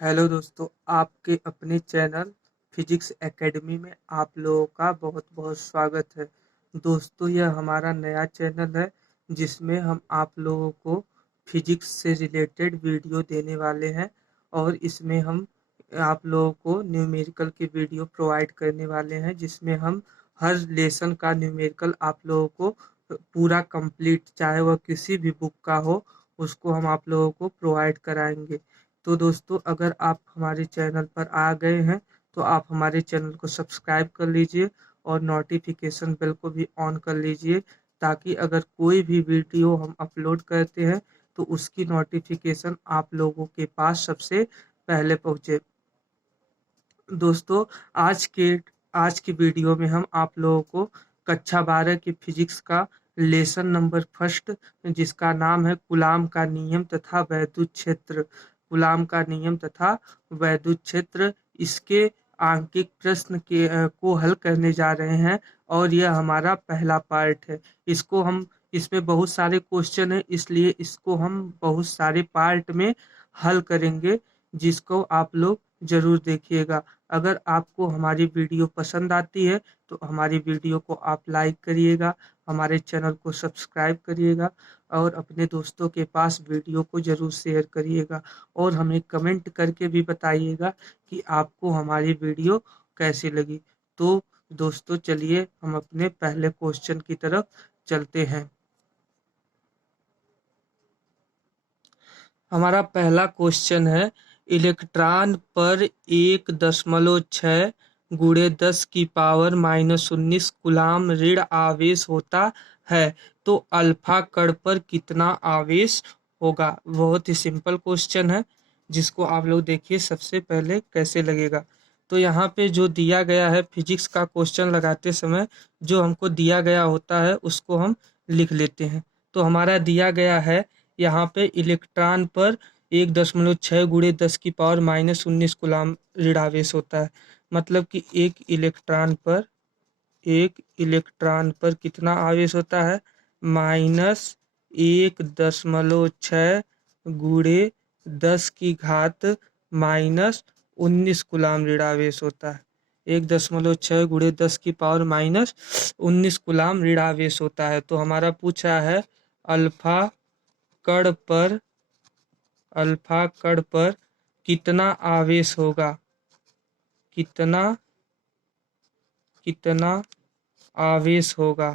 Hello दोस्तों, आपके अपने चैनल फिजिक्स एकेडमी में आप लोगों का बहुत बहुत स्वागत है। दोस्तों, यह हमारा नया चैनल है जिसमें हम आप लोगों को फिजिक्स से रिलेटेड वीडियो देने वाले हैं और इसमें हम आप लोगों को न्यूमेरिकल की वीडियो प्रोवाइड करने वाले हैं, जिसमें हम हर लेसन का न्यूमेरिकल आप लोगों को पूरा कंप्लीट, चाहे वह किसी भी बुक का हो, उसको हम आप लोगों को प्रोवाइड कराएंगे। तो दोस्तों, अगर आप हमारे चैनल पर आ गए हैं तो आप हमारे चैनल को सब्सक्राइब कर लीजिए और नोटिफिकेशन बेल को भी ऑन कर लीजिए, ताकि अगर कोई भी वीडियो हम अपलोड करते हैं तो उसकी नोटिफिकेशन आप लोगों के पास सबसे पहले पहुंचे। दोस्तों, आज की वीडियो में हम आप लोगों को कक्षा 12 की फिजिक्स का लेसन नंबर फर्स्ट, जिसका नाम है कूलाम का नियम तथा वैद्युत क्षेत्र, कूलाम का नियम तथा वैद्युत क्षेत्र, इसके आंकिक प्रश्न को हल करने जा रहे हैं और यह हमारा पहला पार्ट है। इसमें बहुत सारे क्वेश्चन है, इसलिए इसको हम बहुत सारे पार्ट में हल करेंगे, जिसको आप लोग जरूर देखिएगा। अगर आपको हमारी वीडियो पसंद आती है तो हमारी वीडियो को आप लाइक करिएगा, हमारे चैनल को सब्सक्राइब करिएगा और अपने दोस्तों के पास वीडियो को ज़रूर शेयर करिएगा और हमें कमेंट करके भी बताइएगा कि आपको हमारी वीडियो कैसी लगी। तो दोस्तों, चलिए हम अपने पहले क्वेश्चन की तरफ चलते हैं। हमारा पहला क्वेश्चन है, इलेक्ट्रॉन पर 1.6 गुणे 10 की पावर -19 कूलाम ऋण आवेश होता है, तो अल्फा कण पर कितना आवेश होगा। बहुत ही सिंपल क्वेश्चन है, जिसको आप लोग देखिए सबसे पहले कैसे लगेगा। तो यहाँ पे जो दिया गया है, फिजिक्स का क्वेश्चन लगाते समय जो हमको दिया गया होता है उसको हम लिख लेते हैं। तो हमारा दिया गया है यहाँ पे इलेक्ट्रॉन पर 1.6 गुणे 10 की पावर -19 कूलाम ऋणावेश होता है। मतलब कि एक इलेक्ट्रॉन पर कितना आवेश होता है, -1.6 गुणे 10 की घात -19 कूलाम ऋणावेश होता है। 1.6 गुणे 10 की पावर -19 कूलाम ऋणावेश होता है। तो हमारा पूछा है अल्फा कण पर कितना आवेश होगा, कितना कितना आवेश होगा,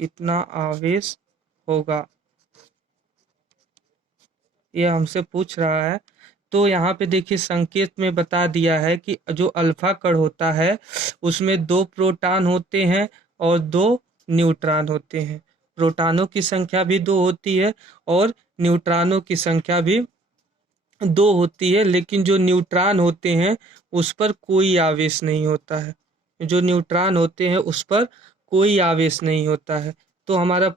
कितना आवेश होगा, ये हमसे पूछ रहा है। तो यहाँ पे देखिए संकेत में बता दिया है कि जो अल्फा कण होता है उसमें 2 प्रोटॉन होते हैं और 2 न्यूट्रॉन होते हैं। प्रोटॉनों की संख्या भी 2 होती है और न्यूट्रॉनों की संख्या भी 2 होती है, लेकिन जो न्यूट्रॉन होते हैं उस पर कोई आवेश नहीं होता है। जो न्यूट्रॉन होते हैं उस पर कोई आवेश नहीं होता है। तो हमारा दो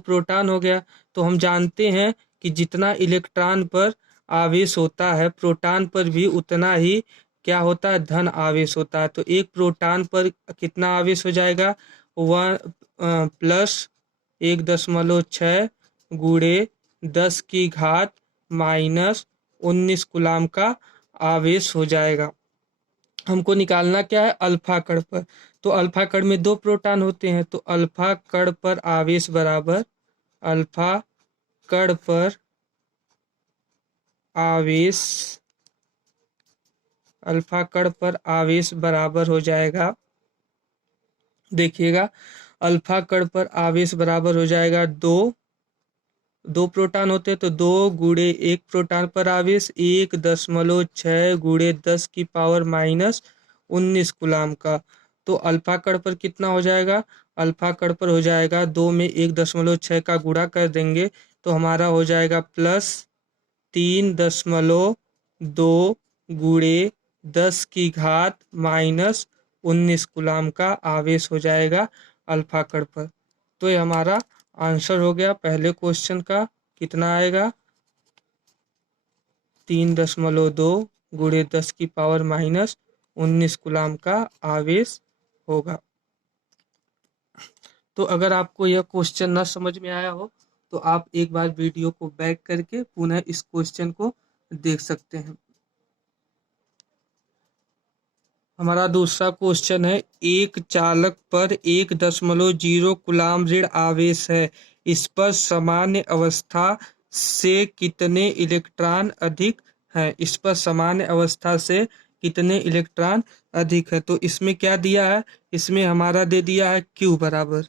प्रोटॉन हो गया। तो हम जानते हैं कि जितना इलेक्ट्रॉन पर आवेश होता है, प्रोटॉन पर भी उतना ही क्या होता है, धन आवेश होता है। तो एक प्रोटॉन पर कितना आवेश हो जाएगा, 1+1.6 गुणे 10 की घात -19 कूलाम का आवेश हो जाएगा। हमको निकालना क्या है, अल्फा कण पर। तो अल्फा कण में 2 प्रोटॉन होते हैं, तो अल्फा कण पर आवेश बराबर अल्फा कण पर आवेश अल्फा कण पर आवेश बराबर हो जाएगा, देखिएगा, अल्फा कण पर आवेश बराबर हो जाएगा 2 प्रोटॉन होते हैं तो 2 गुणे 1 प्रोटॉन पर आवेश 1.6 गुणे 10 की पावर -19 कूलाम का। तो अल्फा कण पर कितना हो जाएगा, अल्फा कण पर हो जाएगा 2 में 1.6 का गुणा कर देंगे तो हमारा हो जाएगा +3.2 गुणे 10 की घात -19 कूलाम का आवेश हो जाएगा अल्फा कण पर। तो ये हमारा आंसर हो गया पहले क्वेश्चन का। कितना आएगा, 3.2 गुणे 10 की पावर -19 कूलाम का आवेश होगा। तो अगर आपको यह क्वेश्चन न समझ में आया हो तो तो आप एक बार वीडियो को बैक करके पुनः इस क्वेश्चन को देख सकते हैं। हमारा दूसरा क्वेश्चन है, एक चालक पर 1.0 कूलाम ऋण आवेश है, इस पर सामान्य अवस्था से कितने इलेक्ट्रॉन अधिक हैं। इस पर सामान्य अवस्था से कितने इलेक्ट्रॉन अधिक है। तो इसमें क्या दिया है, इसमें हमारा दे दिया है Q बराबर,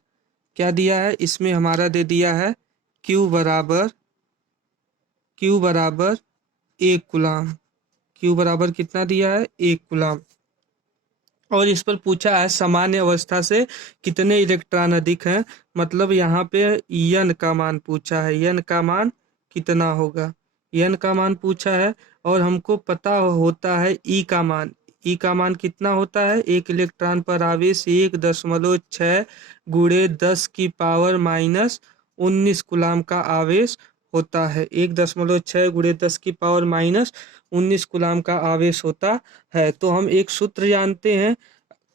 क्या दिया है, इसमें हमारा दे दिया है Q बराबर 1 कूलाम। Q बराबर कितना दिया है, 1 कूलाम। और इस पर पूछा है सामान्य अवस्था से कितने इलेक्ट्रॉन अधिक हैं, मतलब यहाँ पे यन का मान पूछा है, यन का मान कितना होगा, यन का मान पूछा है। और हमको पता होता है ई का मान, ई का मान कितना होता है, एक इलेक्ट्रॉन पर आवेश 1.6 गुणे 10 की पावर माइनस 19 कूलाम का आवेश होता है। 1.6 गुणे 10 की पावर माइनस 19 कूलाम का आवेश होता है। तो हम एक सूत्र जानते हैं,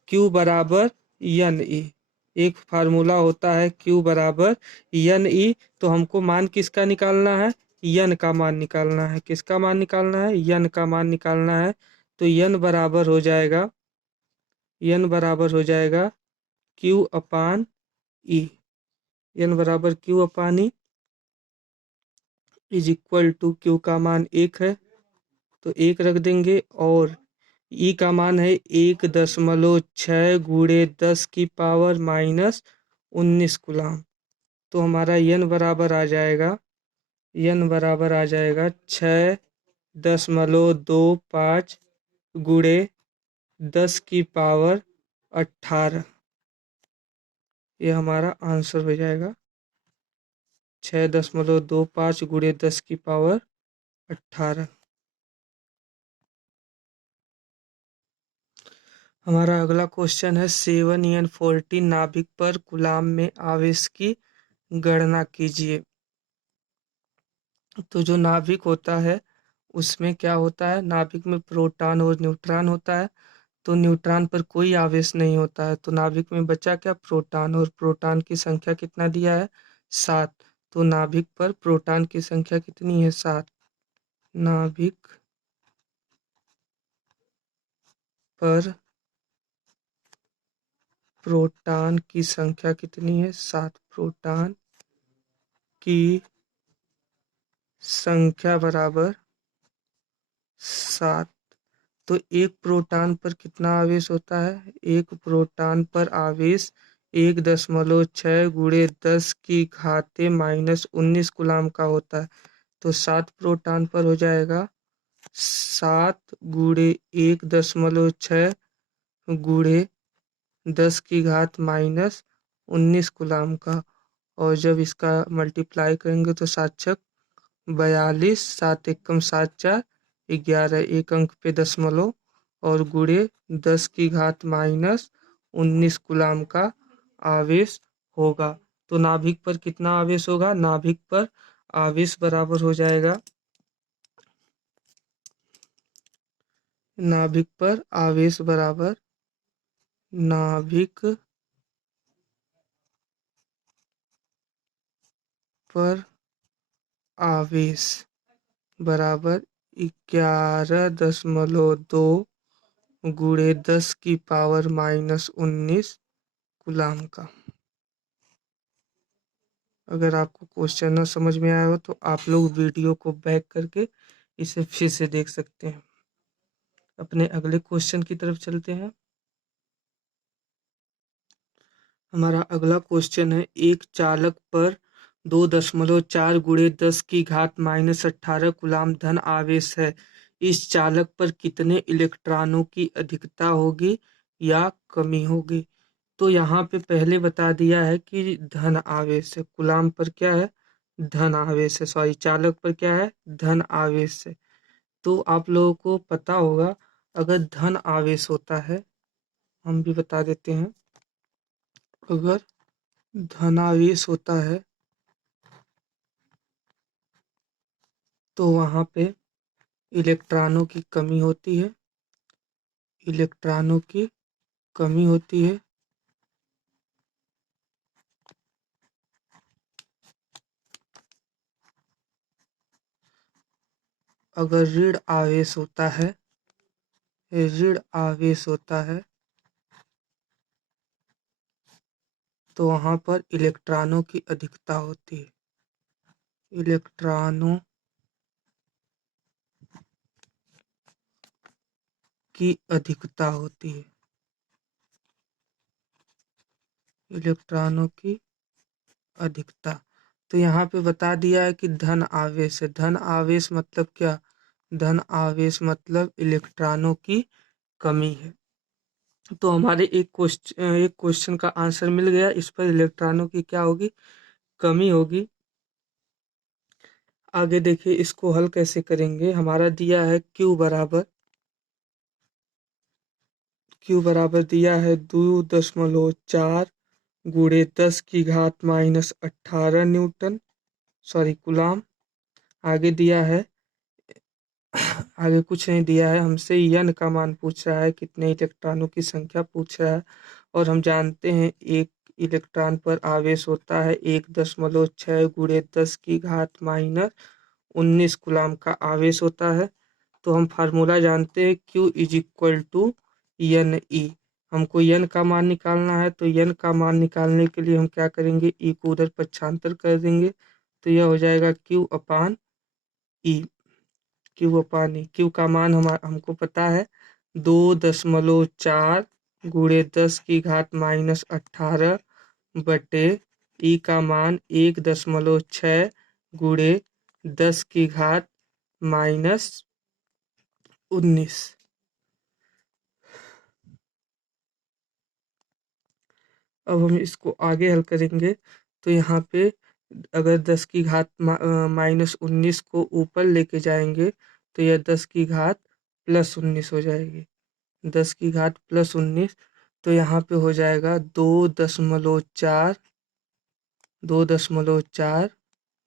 Q बराबर यन ई, एक फार्मूला होता है Q बराबर यन ई। तो हमको मान किसका निकालना है, यन का मान निकालना है, किसका मान निकालना है, यन का मान निकालना है। तो यन बराबर हो जाएगा, यन बराबर हो जाएगा Q अपान ई, यन बराबर Q upon E is equal to Q का मान 1 है तो 1 रख देंगे, और ई का मान है 1.6 गुणे 10 की पावर माइनस 19 कूलाम। तो हमारा यन बराबर आ जाएगा, यन बराबर आ जाएगा 6.25 गुणे 10 की पावर 18। ये हमारा आंसर हो जाएगा 6.25 गुणे 10 की पावर 18। हमारा अगला क्वेश्चन है, 7N14 नाभिक पर कूलाम में आवेश की गणना कीजिए। तो जो नाभिक होता है उसमें क्या होता है, नाभिक में प्रोटॉन और न्यूट्रॉन होता है। तो न्यूट्रॉन पर कोई आवेश नहीं होता है, तो नाभिक में बचा क्या, प्रोटॉन, और प्रोटॉन की संख्या कितना दिया है, 7। तो नाभिक पर प्रोटॉन की संख्या कितनी है, 7। नाभिक पर प्रोटॉन की संख्या कितनी है, 7। प्रोटॉन की संख्या बराबर 7। तो एक प्रोटॉन पर कितना आवेश होता है, एक प्रोटॉन पर आवेश 1.6 गुणे 10 की घाते माइनस 19 कूलाम का होता है। तो 7 प्रोटॉन पर हो जाएगा 7 गुणे 1.6 गुणे 10 की घात माइनस 19 कूलाम का। और जब इसका मल्टीप्लाई करेंगे तो 7 छक 42, 7 एकम 7 4 11, एक अंक पे दशमलव, और गुणे 10 की घात माइनस 19 कूलाम का आवेश होगा। तो नाभिक पर कितना आवेश होगा, नाभिक पर आवेश बराबर हो जाएगा, नाभिक पर आवेश बराबर, नाभिक पर आवेश बराबर 11.2 गुणे 10 की पावर माइनस 19 कूलाम का। अगर आपको क्वेश्चन न समझ में आया हो तो आप लोग वीडियो को बैक करके इसे फिर से देख सकते हैं। अपने अगले क्वेश्चन की तरफ चलते हैं। हमारा अगला क्वेश्चन है, एक चालक पर 2.4 गुणे 10 की घात माइनस 18 कूलाम धन आवेश है, इस चालक पर कितने इलेक्ट्रॉनों की अधिकता होगी या कमी होगी। तो यहाँ पे पहले बता दिया है कि धन आवेश है, कूलाम पर क्या है, धन आवेश है, सॉरी चालक पर क्या है, धन आवेश है। तो आप लोगों को पता होगा, अगर धन आवेश होता है, हम भी बता देते हैं, अगर धनावेश होता है तो वहाँ पे इलेक्ट्रॉनों की कमी होती है, इलेक्ट्रॉनों की कमी होती है। अगर ऋण आवेश होता है, ऋण आवेश होता है तो वहां पर इलेक्ट्रॉनों की अधिकता होती है। इलेक्ट्रॉनों की अधिकता होती है। इलेक्ट्रॉनों की अधिकता। तो यहाँ पे बता दिया है कि धन आवेश है। धन आवेश मतलब क्या? धन आवेश मतलब इलेक्ट्रॉनों की कमी है। तो हमारे एक क्वेश्चन का आंसर मिल गया। इस पर इलेक्ट्रॉनों की क्या होगी? कमी होगी। आगे देखिए इसको हल कैसे करेंगे। हमारा दिया है Q बराबर दिया है 2.4 गुणे 10⁻⁻18 न्यूटन, सॉरी कूलाम। आगे दिया है, आगे कुछ नहीं दिया है, हमसे यन का मान पूछ रहा है, कितने इलेक्ट्रॉनों की संख्या पूछ रहा है। और हम जानते हैं एक इलेक्ट्रॉन पर आवेश होता है 1.6 गुणे 10⁻⁻19 कूलाम का आवेश होता है। तो हम फार्मूला जानते हैं Q is equal to N E. हमको यन का मान निकालना है, तो यन का मान निकालने के लिए हम क्या करेंगे, ई को उधर पक्षांतर कर देंगे। तो यह हो जाएगा Q अपान ई। क्यू का मान हमको पता है 2.4 गुणे 10⁻⁻18 बटे ई का मान 1.6 गुणे 10⁻⁻19। अब हम इसको आगे हल करेंगे। तो यहाँ पे अगर 10⁻⁻19 को ऊपर लेके जाएंगे तो यह 10⁻+19 हो जाएगी। 10⁻+19। तो यहाँ पे हो जाएगा 2.4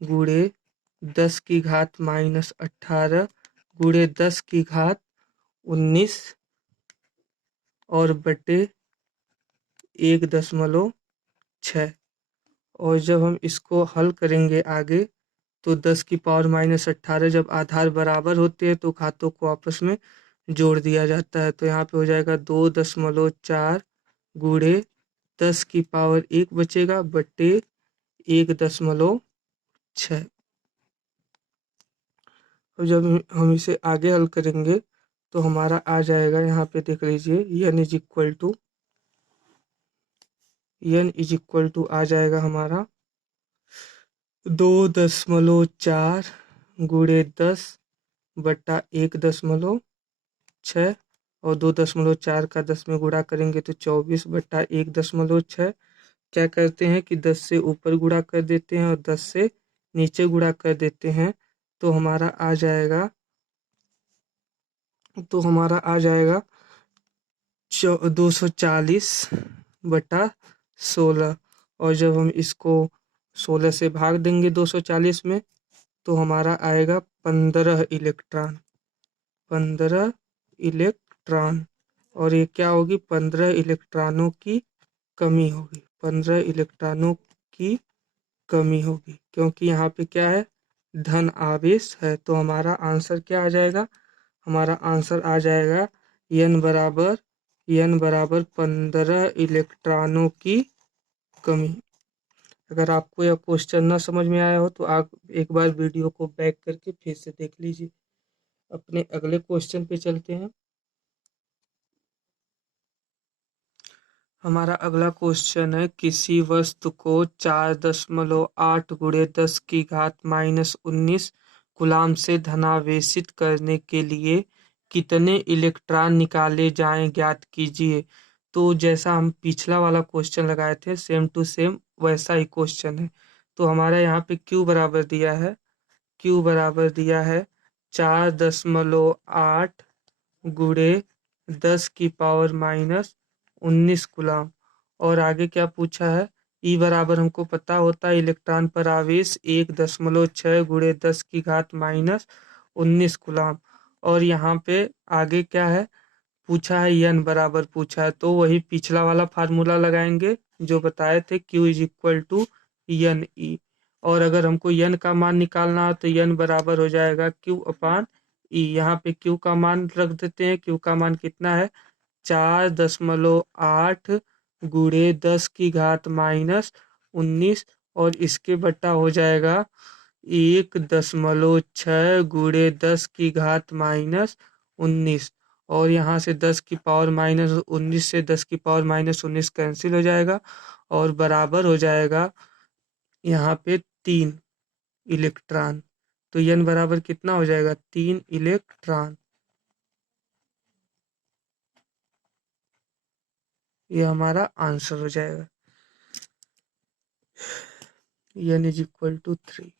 गुणे 10⁻⁻18 गुणे 10⁻19 और बटे 1.6। और जब हम इसको हल करेंगे आगे तो 10⁻⁻18 जब आधार बराबर होते हैं तो घातों को आपस में जोड़ दिया जाता है। तो यहाँ पे हो जाएगा 2.4 गुणे 10⁻1 बचेगा बटे 1.6। और जब हम इसे आगे हल करेंगे तो हमारा आ जाएगा, यहाँ पे देख लीजिए n इज इक्वल टू आ जाएगा हमारा 2.4 गुणे 10 बटा 1.6 और 2.4 का 10 में गुणा करेंगे तो 24 बटा 1.6। क्या करते हैं कि 10 से ऊपर गुणा कर देते हैं और 10 से नीचे गुणा कर देते हैं। तो हमारा आ जाएगा 240 बटा 16। और जब हम इसको 16 से भाग देंगे 240 में तो हमारा आएगा 15 इलेक्ट्रॉन। 15 इलेक्ट्रॉन। और ये क्या होगी, 15 इलेक्ट्रॉनों की कमी होगी। 15 इलेक्ट्रॉनों की कमी होगी क्योंकि यहाँ पे क्या है, धन आवेश है। तो हमारा आंसर क्या आ जाएगा, हमारा आंसर आ जाएगा n बराबर 15 इलेक्ट्रॉनों की कमी। अगर आपको यह क्वेश्चन ना समझ में आया हो तो आप एक बार वीडियो को बैक करके फिर से देख लीजिए। अपने अगले क्वेश्चन पे चलते हैं। हमारा अगला क्वेश्चन है, किसी वस्तु को 4.8 गुणे 10⁻⁻19 कूलाम से धनावेशित करने के लिए कितने इलेक्ट्रॉन निकाले जाएं, ज्ञात कीजिए। तो जैसा हम पिछला वाला क्वेश्चन लगाए थे सेम टू सेम वैसा ही क्वेश्चन है। तो हमारा यहाँ पे Q बराबर दिया है 4.8 गुणे 10⁻⁻19 कूलाम। और आगे क्या पूछा है, ई बराबर हमको पता होता है इलेक्ट्रॉन पर आवेश 1.6 गुणे 10⁻⁻19 कूलाम। और यहाँ पे आगे क्या है पूछा है, n बराबर पूछा है, तो वही पिछला वाला फार्मूला लगाएंगे जो बताए थे Q is equal to N E. और अगर हमको n का मान निकालना हो तो n बराबर हो जाएगा Q अपान ई। यहाँ पे क्यू का मान रख देते हैं। क्यू का मान कितना है? 4.8 गुणे 10 की घात माइनस 19 और इसके बटा हो जाएगा 1.6 गुणे 10 की घात माइनस 19। और यहाँ से 10 की पावर माइनस 19 से 10 की पावर माइनस 19 कैंसिल हो जाएगा और बराबर हो जाएगा यहाँ पे 3 इलेक्ट्रॉन। तो n बराबर कितना हो जाएगा? 3 इलेक्ट्रॉन। ये हमारा आंसर हो जाएगा। n is equal to 3।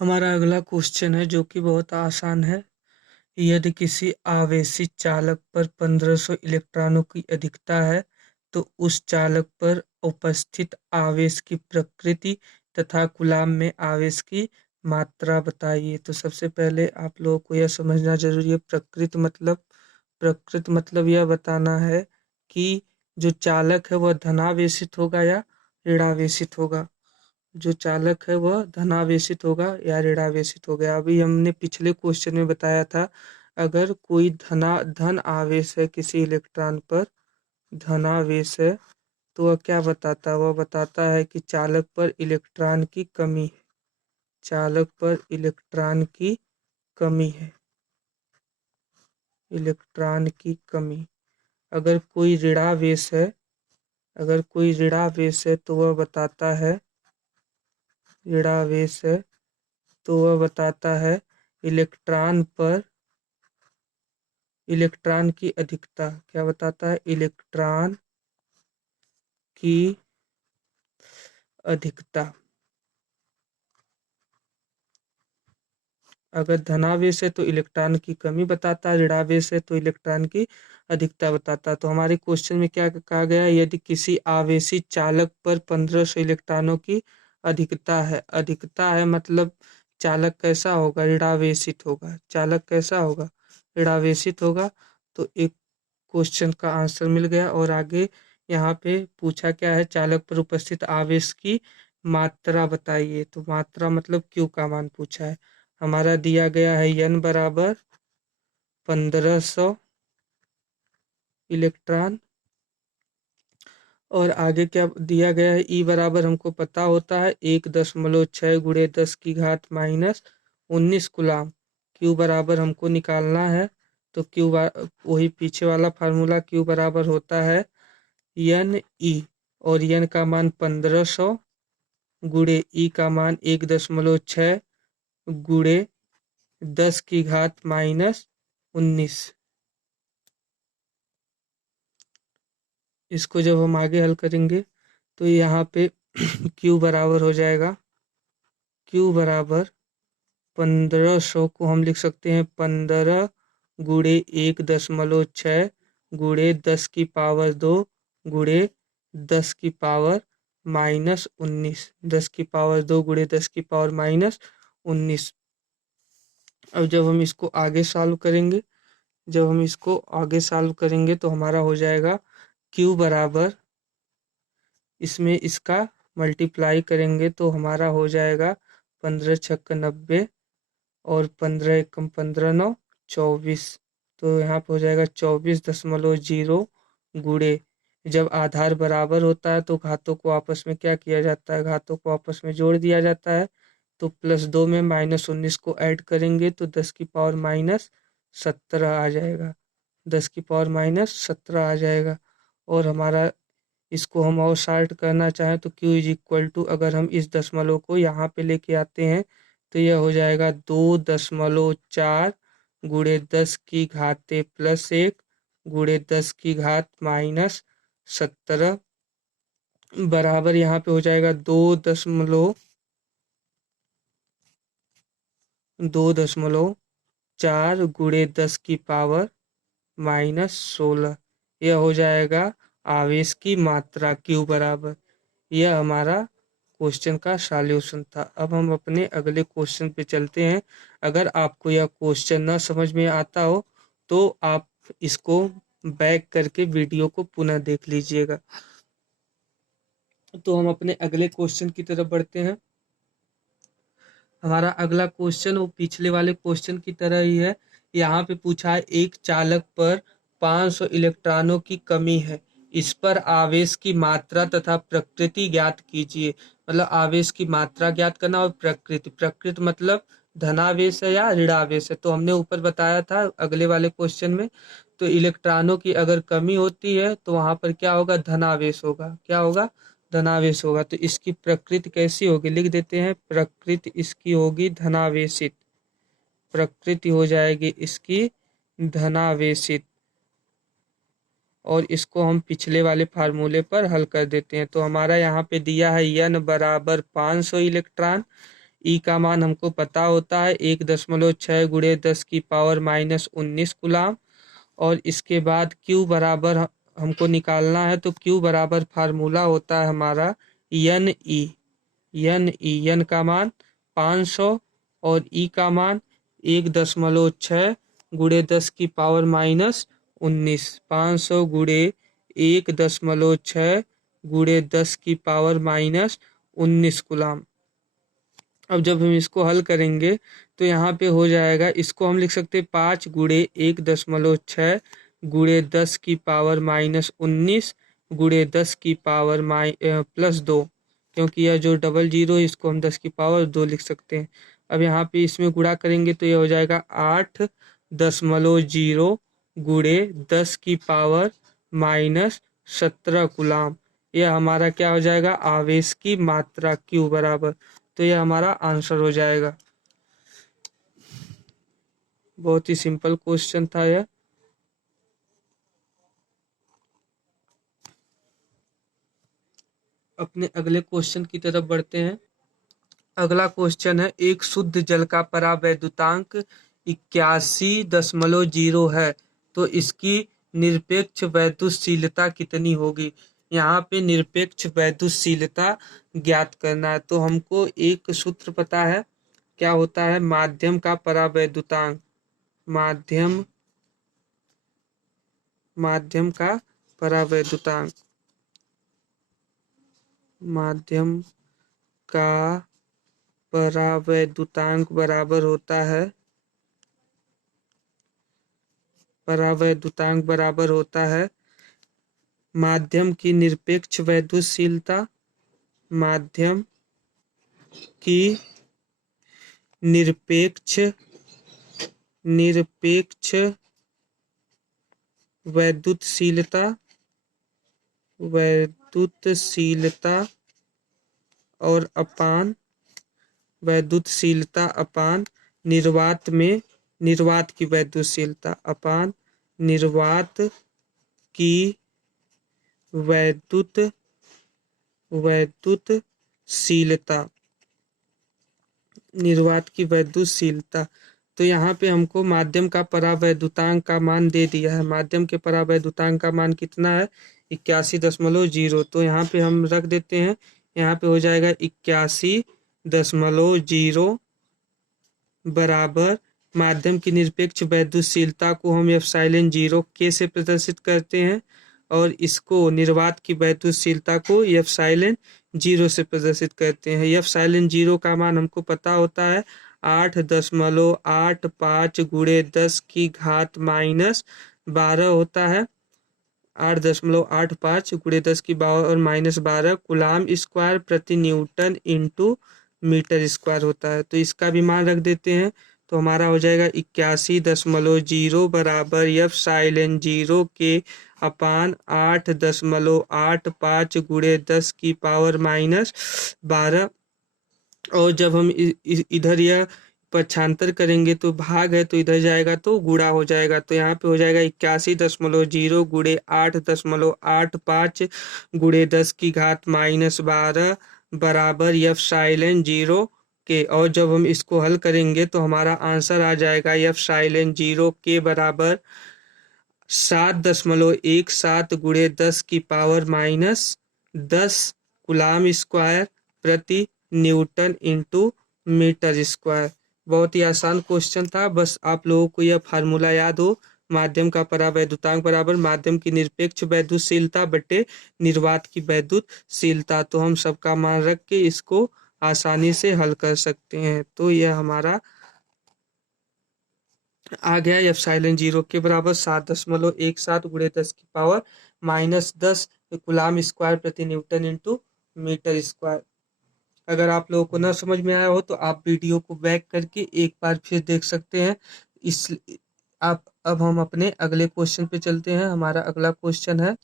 हमारा अगला क्वेश्चन है जो कि बहुत आसान है। यदि किसी आवेशित चालक पर 1500 इलेक्ट्रॉनों की अधिकता है तो उस चालक पर उपस्थित आवेश की प्रकृति तथा कूलाम में आवेश की मात्रा बताइए। तो सबसे पहले आप लोगों को यह समझना जरूरी है प्रकृति मतलब यह बताना है कि जो चालक है वह धनावेशित होगा या ऋणावेशित होगा। जो चालक है वह धनावेशित होगा या ऋणावेशित होगा। अभी हमने पिछले क्वेश्चन में बताया था, अगर कोई धन आवेश है किसी इलेक्ट्रॉन पर, धनावेश है, तो वह क्या बताता है? वह बताता है कि चालक पर इलेक्ट्रॉन की कमी है। चालक पर इलेक्ट्रॉन की कमी है। इलेक्ट्रॉन की कमी। अगर कोई ऋणावेश है तो वह बताता है, ऋणावेश है तो वह बताता है इलेक्ट्रॉन पर इलेक्ट्रॉन की अधिकता। क्या बताता है? इलेक्ट्रॉन की अधिकता। अगर धनावेश है तो इलेक्ट्रॉन की कमी बताता है, ऋणावेश है तो इलेक्ट्रॉन की अधिकता बताता है। तो हमारे क्वेश्चन में क्या कहा गया है? यदि किसी आवेशित चालक पर 1500 इलेक्ट्रॉनों की अधिकता है मतलब चालक कैसा होगा? ऋणावेशित होगा। चालक कैसा होगा? ऋणावेशित होगा। तो एक क्वेश्चन का आंसर मिल गया। और आगे यहाँ पे पूछा क्या है? चालक पर उपस्थित आवेश की मात्रा बताइए। तो मात्रा मतलब क्यू का मान पूछा है। हमारा दिया गया है n बराबर 1500 इलेक्ट्रॉन और आगे क्या दिया गया है? ई बराबर हमको पता होता है 1.6 गुणे 10 की घात माइनस 19 गुलाम। क्यू बराबर हमको निकालना है। तो वही पीछे वाला फार्मूला, क्यू बराबर होता है एन ई और एन का मान 1500 गुणे ई का मान 1.6 गुणे 10 की घात माइनस 19। इसको जब हम आगे हल करेंगे तो यहाँ पे Q बराबर हो जाएगा, Q बराबर 1500 को हम लिख सकते हैं 15 गुणे 1.6 गुणे 10 की पावर 2 गुणे 10 की पावर माइनस 19। 10 की पावर 2 गुणे 10 की पावर माइनस 19। अब जब हम इसको आगे सॉल्व करेंगे तो हमारा हो जाएगा Q बराबर, इसमें इसका मल्टीप्लाई करेंगे तो हमारा हो जाएगा 15 छक्का 90 और 15 एकम 15 9 24। तो यहाँ पे हो जाएगा 24.0 गुणे, जब आधार बराबर होता है तो घातों को आपस में क्या किया जाता है? घातों को आपस में जोड़ दिया जाता है। तो +2 में -19 को ऐड करेंगे तो 10 की पावर माइनस 17 आ जाएगा। 10 की पावर माइनस 17 आ जाएगा। और हमारा इसको हम और शार्ट करना चाहें तो Q इज इक्वल टू, अगर हम इस दशमलव को यहाँ पे लेके आते हैं तो यह हो जाएगा 2.4 गुणे 10 की घाते +1 गुणे 10 की घात माइनस 17 बराबर यहाँ पे हो जाएगा 2.4 गुणे 10 की पावर माइनस 16। यह हो जाएगा आवेश की मात्रा Q बराबर। यह हमारा क्वेश्चन का सॉल्यूशन था। अब हम अपने अगले क्वेश्चन पे चलते हैं। अगर आपको यह क्वेश्चन न समझ में आता हो तो आप इसको बैक करके वीडियो को पुनः देख लीजिएगा। तो हम अपने अगले क्वेश्चन की तरफ बढ़ते हैं। हमारा अगला क्वेश्चन वो पिछले वाले क्वेश्चन की तरह ही है। यहाँ पे पूछा है एक चालक पर 500 इलेक्ट्रॉनों की कमी है, इस पर आवेश की मात्रा तथा प्रकृति ज्ञात कीजिए। मतलब आवेश की मात्रा ज्ञात करना और प्रकृति, प्रकृति मतलब धनावेश है या ऋणावेश है। तो हमने ऊपर बताया था अगले वाले क्वेश्चन में, तो इलेक्ट्रॉनों की अगर कमी होती है तो वहां पर क्या होगा, धनावेश होगा। क्या होगा, धनावेश होगा। तो इसकी प्रकृति कैसी होगी, लिख देते हैं। प्रकृति इसकी होगी धनावेशित, प्रकृति हो जाएगी इसकी धनावेशित। और इसको हम पिछले वाले फार्मूले पर हल कर देते हैं। तो हमारा यहाँ पे दिया है n बराबर 500 इलेक्ट्रॉन, ई का मान हमको पता होता है 1.6 गुणे 10 की पावर -19 कूलाम। और इसके बाद Q बराबर हमको निकालना है, तो Q बराबर फार्मूला होता है हमारा एन ई, एन का मान 500 और ई का मान 1.6 गुणे 10 की पावर -19। 500 गुणे 1.6 गुणे 10 की पावर -19 कूलाम। अब जब हम इसको हल करेंगे तो यहाँ पे हो जाएगा, इसको हम लिख सकते हैं 5 गुणे 1.6 गुणे 10 की पावर -19 गुणे 10 की पावर +2, क्योंकि यह जो डबल जीरो है इसको हम 10 की पावर 2 लिख सकते हैं। अब यहाँ पे इसमें गुणा करेंगे तो यह हो जाएगा 8.0 गुणे 10 की पावर -17 कूलाम। यह हमारा क्या हो जाएगा, आवेश की मात्रा Q बराबर। तो यह हमारा आंसर हो जाएगा। बहुत ही सिंपल क्वेश्चन था यह। अपने अगले क्वेश्चन की तरफ बढ़ते हैं। अगला क्वेश्चन है एक शुद्ध जल का परावैद्युतांक 81.0 है, तो इसकी निरपेक्ष वैद्युतशीलता कितनी होगी। यहाँ पे निरपेक्ष वैद्युतशीलता ज्ञात करना है। तो हमको एक सूत्र पता है, क्या होता है, माध्यम का परावैद्युतांक, माध्यम का परावैद्युतांक, माध्यम का परावैद्युतांक बराबर होता है, परावैद्युतांक बराबर होता है माध्यम की निरपेक्ष वैद्युतशीलता, माध्यम की निरपेक्ष वैद्युतशीलता और अपान वैद्युतशीलता अपान निर्वात में निर्वात की वैद्युतशीलता, अपान निर्वात की वैद्युतशीलता, निर्वात की वैद्युतशीलता। तो यहाँ पे हमको माध्यम का परावैद्युतांक का मान दे दिया है। माध्यम के परावैद्युतांक का मान कितना है, 81.0। तो यहाँ पे हम रख देते हैं, यहाँ पे हो जाएगा 81.0 बराबर माध्यम की निरपेक्ष वैद्युतशीलता को हम एप्सिलॉन 0 के से प्रदर्शित करते हैं, और इसको निर्वात की वैद्युतशीलता को एप्सिलॉन 0 से प्रदर्शित करते हैं। एप्सिलॉन 0 का मान हमको पता होता है 8.85 गुणे 10 की घात -12 होता है। 8.85 गुणे 10 की पावर -12 कूलाम स्क्वायर प्रति न्यूटन इंटू मीटर स्क्वायर होता है। तो इसका भी मान रख देते हैं। तो हमारा हो जाएगा 81.0 बराबर एप्सिलॉन 0 के अपान 8.85 गुणे 10 की पावर -12। और जब हम इधर यह पक्षांतर करेंगे तो भाग है, तो इधर जाएगा तो गुणा हो जाएगा। तो यहाँ पे हो जाएगा 81.0 गुणे 8.85 गुणे 10 की घात -12 बराबर एप्सिलॉन 0 के। और जब हम इसको हल करेंगे तो हमारा आंसर आ जाएगा एप्सिलॉन 0 के बराबर 7.17 गुणे 10 की पावर -10 कूलाम स्क्वायर प्रति न्यूटन इंटू मीटर स्क्वायर। बहुत ही आसान क्वेश्चन था, बस आप लोगों को यह फार्मूला याद हो माध्यम का परावैद्युतांक बराबर माध्यम की निरपेक्ष वैद्युतशीलता बटे निर्वात की वैद्युतशीलता। तो हम सबका मान रख के इसको आसानी से हल कर सकते हैं। तो यह हमारा आ गया एप्सिलॉन 0 के बराबर 7.17 गुणे 10 की पावर -10 कूलाम स्क्वायर प्रति न्यूटन इंटू मीटर स्क्वायर। अगर आप लोगों को न समझ में आया हो तो आप वीडियो को बैक करके एक बार फिर देख सकते हैं। इस आप अब हम अपने अगले क्वेश्चन पे चलते हैं। हमारा अगला क्वेश्चन है,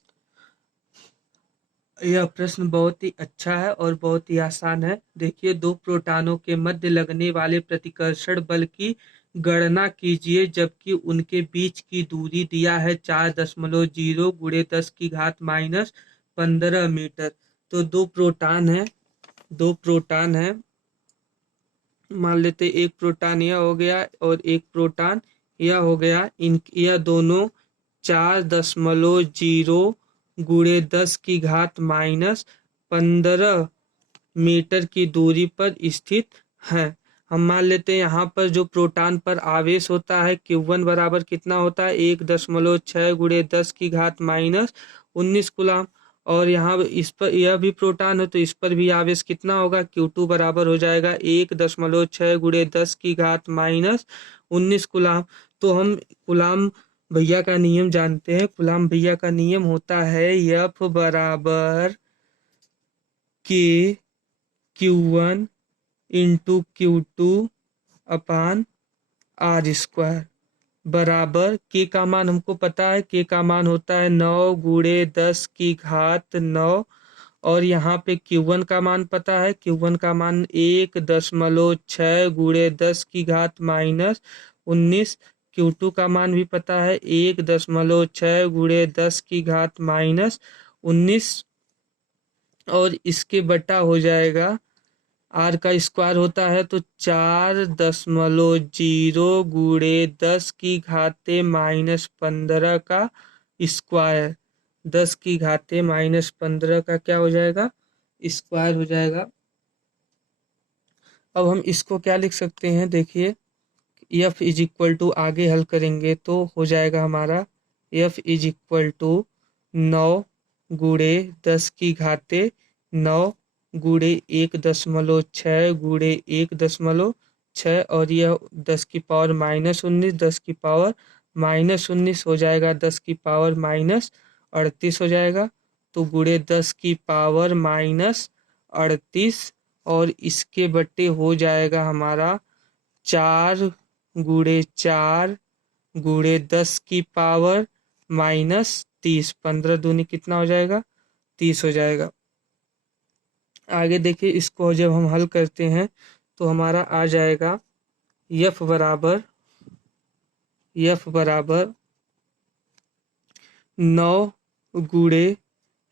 यह प्रश्न बहुत ही अच्छा है और बहुत ही आसान है। देखिए, दो प्रोटॉनों के मध्य लगने वाले प्रतिकर्षण बल की गणना कीजिए जबकि उनके बीच की दूरी दिया है 4.0 गुणे 10 की घात -15 मीटर। तो दो प्रोटॉन है, मान लेते एक प्रोटॉन यह हो गया और एक प्रोटॉन यह हो गया। यह दोनों 4.0 गुणे 10 की घात -15 मीटर की दूरी पर स्थित है। हम मान लेते हैं यहाँ पर जो प्रोटॉन पर आवेश होता है Q1 बराबर कितना होता है 1.6 गुणे 10 की घात -19 कूलाम। और यहाँ इस पर यह भी प्रोटॉन है तो इस पर भी आवेश कितना होगा Q2 बराबर हो जाएगा 1.6 गुणे 10 की घात -19 कूलाम। तो हम कूलाम भैया का नियम जानते हैं। कूलाम भैया का नियम होता है F बराबर के Q1 इंटू Q2 अपान R² बराबर के का मान हमको पता है, के का मान होता है 9 गुणे 10 की घात 9। और यहाँ पे Q1 का मान पता है, Q1 का मान 1.6 गुणे 10 की घात -19। Q2 का मान भी पता है 1.6 गुणे 10 की घात -19 और इसके बटा हो जाएगा आर का स्क्वायर होता है तो 4.0 गुणे 10 की घाते -15 का स्क्वायर। 10 की घाते -15 का क्या हो जाएगा स्क्वायर हो जाएगा। अब हम इसको क्या लिख सकते हैं, देखिए F इज इक्वल टू आगे हल करेंगे तो हो जाएगा हमारा F इज इक्वल टू 9 गुणे 10 की घाते 9 गुणे 1.6 गुणे 1.6 और यह 10 की पावर -19, 10 की पावर -19 हो जाएगा, 10 की पावर -38 हो जाएगा। तो गुणे 10 की पावर -38 और इसके बट्टे हो जाएगा हमारा 4 गुणे 4 गुणे 10 की पावर -30। 15 दूनी कितना हो जाएगा 30 हो जाएगा। आगे देखिए, इसको जब हम हल करते हैं तो हमारा आ जाएगा F बराबर 9 गुणे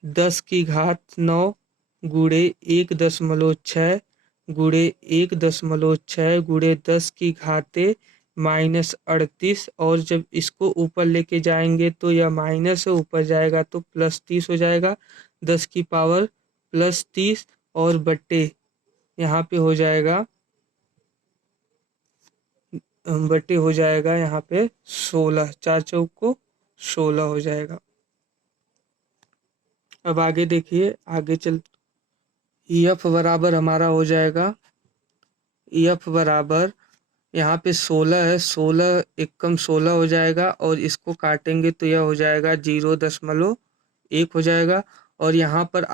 10 की घात 9 गुणे 1.6 गुणे 1.6 गुणे 10 की घाते -38 और जब इसको ऊपर लेके जाएंगे तो यह माइनस है, ऊपर जाएगा तो +30 हो जाएगा। 10 की पावर +30 और बट्टे यहाँ पे हो जाएगा यहाँ पे 16, 4 चौक को 16 हो जाएगा। अब आगे देखिए, आगे चल F बराबर हमारा हो जाएगा F बराबर यहाँ पे 16 है, 16 एकम 16 हो जाएगा और इसको काटेंगे तो यह हो जाएगा 0.1 हो जाएगा। और यहाँ पर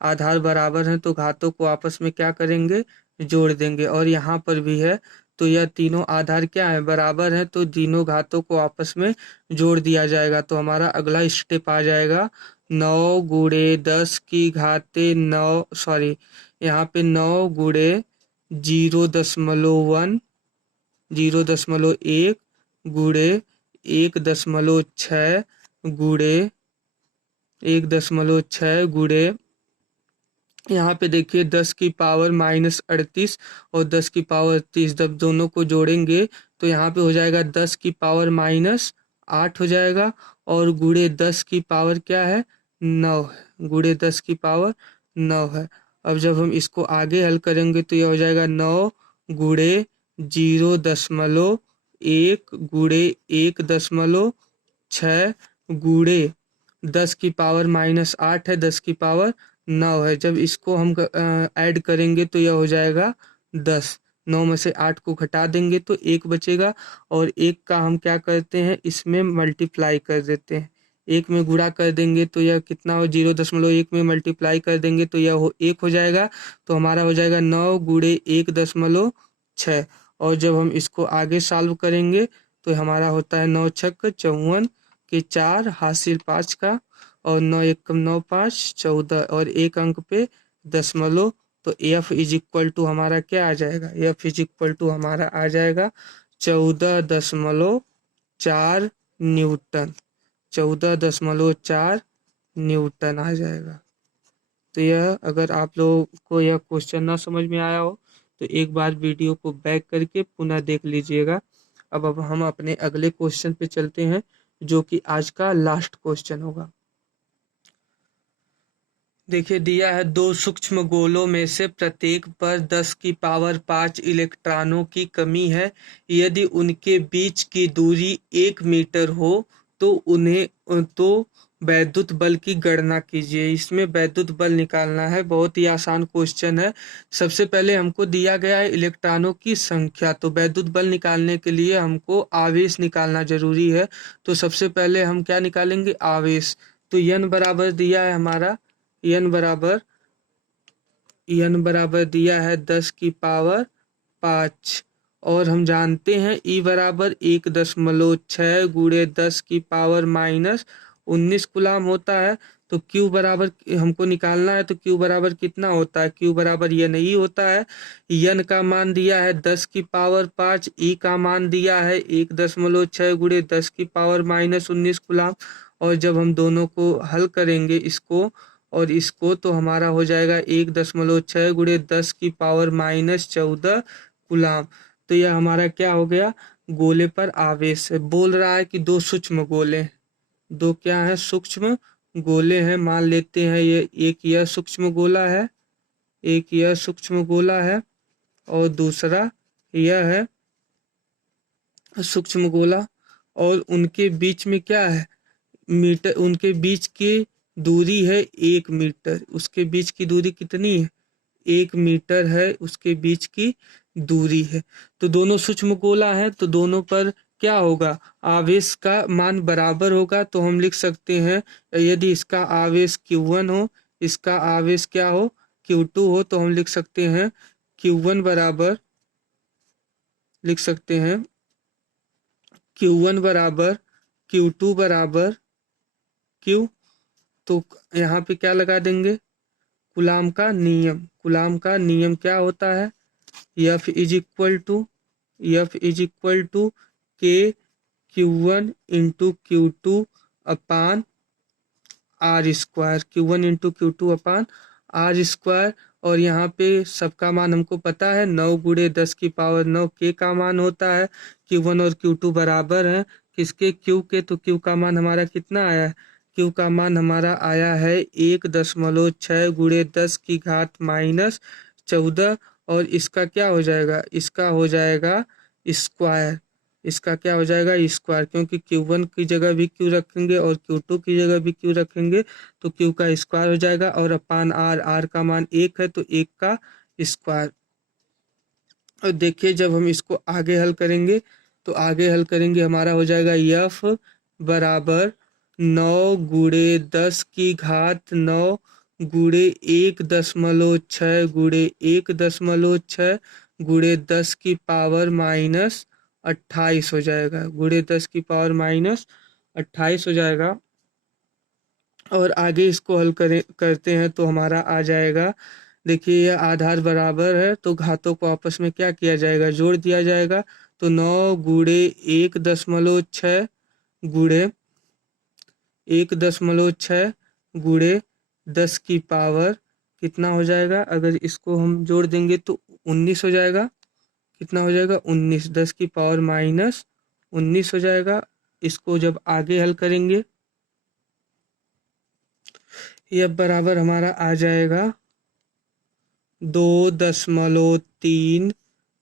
आधार बराबर है तो घातों को आपस में क्या करेंगे जोड़ देंगे। और यहाँ पर भी है तो यह तीनों आधार क्या है बराबर है तो तीनों घातों को आपस में जोड़ दिया जाएगा। तो हमारा अगला स्टेप आ जाएगा 9 गुणे 10 की घाते 9 सॉरी यहाँ पे 9 गुणे 0.1 0.1 गुणे 1.6 गुणे 1.6 गुणे यहाँ पे देखिए 10 की पावर -38 और 10 की पावर 30 जब दोनों को जोड़ेंगे तो यहाँ पे हो जाएगा 10 की पावर -8 हो जाएगा और गुणे 10 की पावर क्या है 9 है, गुणे 10 की पावर 9 है। अब जब हम इसको आगे हल करेंगे तो यह हो जाएगा 9 गुणे 1 गुणे 1.6 गुणे 10 की पावर -8 है, 10 की पावर 9 है। जब इसको हम ऐड करेंगे तो यह हो जाएगा 10। 9 में से 8 को घटा देंगे तो 1 बचेगा, और 1 का हम क्या करते हैं, इसमें मल्टीप्लाई कर देते हैं। 1 में गुणा कर देंगे तो यह कितना हो, 0.1 में मल्टीप्लाई कर देंगे तो यह 1 हो जाएगा। तो हमारा हो जाएगा 9 गुणे 1.6। और जब हम इसको आगे सॉल्व करेंगे तो हमारा होता है 9 छक्क 54 के 4 हासिल 5 का, और 9 एकम 9 5 14, और एक अंक पे दशमलव। तो एफ इज इक्वल टू हमारा क्या आ जाएगा, एफ इज इक्वल टू हमारा आ जाएगा 14.4 न्यूटन। 14.4 न्यूटन आ जाएगा। तो यह, अगर आप लोगों को यह क्वेश्चन ना समझ में आया हो तो एक बार वीडियो को बैक करके पुनः देख लीजिएगा। अब हम अपने अगले क्वेश्चन पे चलते हैं, जो कि आज का लास्ट क्वेश्चन होगा। देखिए, दिया है 2 सूक्ष्म गोलों में से प्रत्येक पर 10 की पावर 5 इलेक्ट्रॉनों की कमी है। यदि उनके बीच की दूरी 1 मीटर हो तो वैद्युत बल की गणना कीजिए। इसमें वैद्युत बल निकालना है, बहुत ही आसान क्वेश्चन है। सबसे पहले हमको दिया गया है इलेक्ट्रॉनों की संख्या, तो वैद्युत बल निकालने के लिए हमको आवेश निकालना जरूरी है। तो सबसे पहले हम क्या निकालेंगे, आवेश। तो n बराबर दिया है हमारा, n बराबर दिया है 10 की पावर 5, और हम जानते हैं E बराबर 1.6 गुणे 10 की पावर -19 गुलाम होता है। तो Q बराबर हमको निकालना है, तो Q बराबर कितना होता है, Q बराबर यह नहीं होता है। n का मान दिया है 10 की पावर 5, E का मान दिया है 1.6 गुणे 10 की पावर -19 गुलाम। और जब हम दोनों को हल करेंगे, इसको और इसको, तो हमारा हो जाएगा 1.6 गुणे 10 की पावर -14 गुलाम। तो यह हमारा क्या हो गया, गोले पर आवेश है। बोल रहा है कि 2 सूक्ष्म गोले, 2 क्या है, सूक्ष्म गोले हैं। मान लेते हैं ये एक यह सूक्ष्म गोला है, एक यह सूक्ष्म गोला है, और दूसरा यह है सूक्ष्म गोला। और उनके बीच में क्या है, मीटर, उनके बीच की दूरी है 1 मीटर। उसके बीच की दूरी कितनी है, 1 मीटर है उसके बीच की दूरी है। तो दोनों सूक्ष्म गोला है, तो दोनों पर क्या होगा, आवेश का मान बराबर होगा। तो हम लिख सकते हैं, यदि इसका आवेश Q1 हो, इसका आवेश क्या हो, Q2 हो, तो हम लिख सकते हैं Q1 बराबर, लिख सकते हैं Q1 बराबर Q2 बराबर Q। तो यहाँ पे क्या लगा देंगे, कूलाम का नियम। कूलाम का नियम क्या होता है, F is equal to K Q1 into Q2 upon R square, Q1 into Q2 upon R square. और यहाँ पे सबका मान हमको पता है, 9 गुणे 10 की पावर 9 के का मान होता है। Q1 और Q2 बराबर हैं किसके, Q के। तो Q का मान हमारा कितना आया है, Q का मान हमारा आया है 1.6 गुणे 10 की घात -14। और इसका क्या हो जाएगा, इसका हो जाएगा स्क्वायर। इसका क्या हो जाएगा, स्क्वायर, क्योंकि Q1 की जगह भी Q रखेंगे और Q2 की जगह भी Q रखेंगे, तो Q का स्क्वायर हो जाएगा। और अपान R, R का मान 1 है, तो 1 का स्क्वायर। और देखिए, जब हम इसको आगे हल करेंगे, तो आगे हल करेंगे हमारा हो जाएगा F बराबर 9 गुणे 10 की घात 9 गुणे 1.6 गुणे 1.6 गुणे 10 की पावर -28 हो जाएगा, गुणे 10 की पावर -28 हो जाएगा। और आगे इसको हल करते हैं तो हमारा आ जाएगा, देखिए यह आधार बराबर है, तो घातों को आपस में क्या किया जाएगा, जोड़ दिया जाएगा। तो 9 गुणे 1.6 गुणे 1.6 गुणे 10 की पावर कितना हो जाएगा, अगर इसको हम जोड़ देंगे तो 19 हो जाएगा। कितना हो जाएगा, 19, 10 की पावर -19 हो जाएगा। इसको जब आगे हल करेंगे, यह बराबर हमारा आ जाएगा 2.3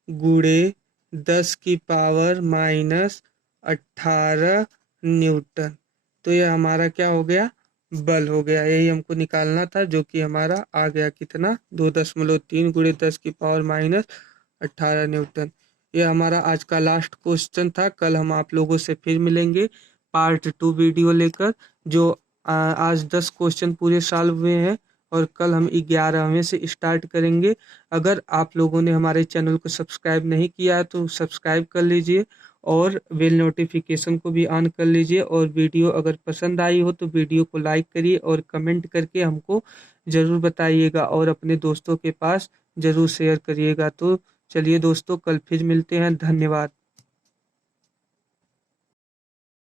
गुणे 10⁻18 न्यूटन। तो ये हमारा क्या हो गया, बल हो गया। यही हमको निकालना था, जो कि हमारा आ गया कितना, 2.3 गुणे 10⁻18 न्यूटन। ये हमारा आज का लास्ट क्वेश्चन था। कल हम आप लोगों से फिर मिलेंगे पार्ट 2 वीडियो लेकर। जो आज 10 क्वेश्चन पूरे सॉल्व हुए हैं और कल हम 11वें से स्टार्ट करेंगे। अगर आप लोगों ने हमारे चैनल को सब्सक्राइब नहीं किया है तो सब्सक्राइब कर लीजिए और बेल नोटिफिकेशन को भी ऑन कर लीजिए। और वीडियो अगर पसंद आई हो तो वीडियो को लाइक करिए और कमेंट करके हमको ज़रूर बताइएगा और अपने दोस्तों के पास ज़रूर शेयर करिएगा। तो चलिए दोस्तों, कल फिर मिलते हैं। धन्यवाद।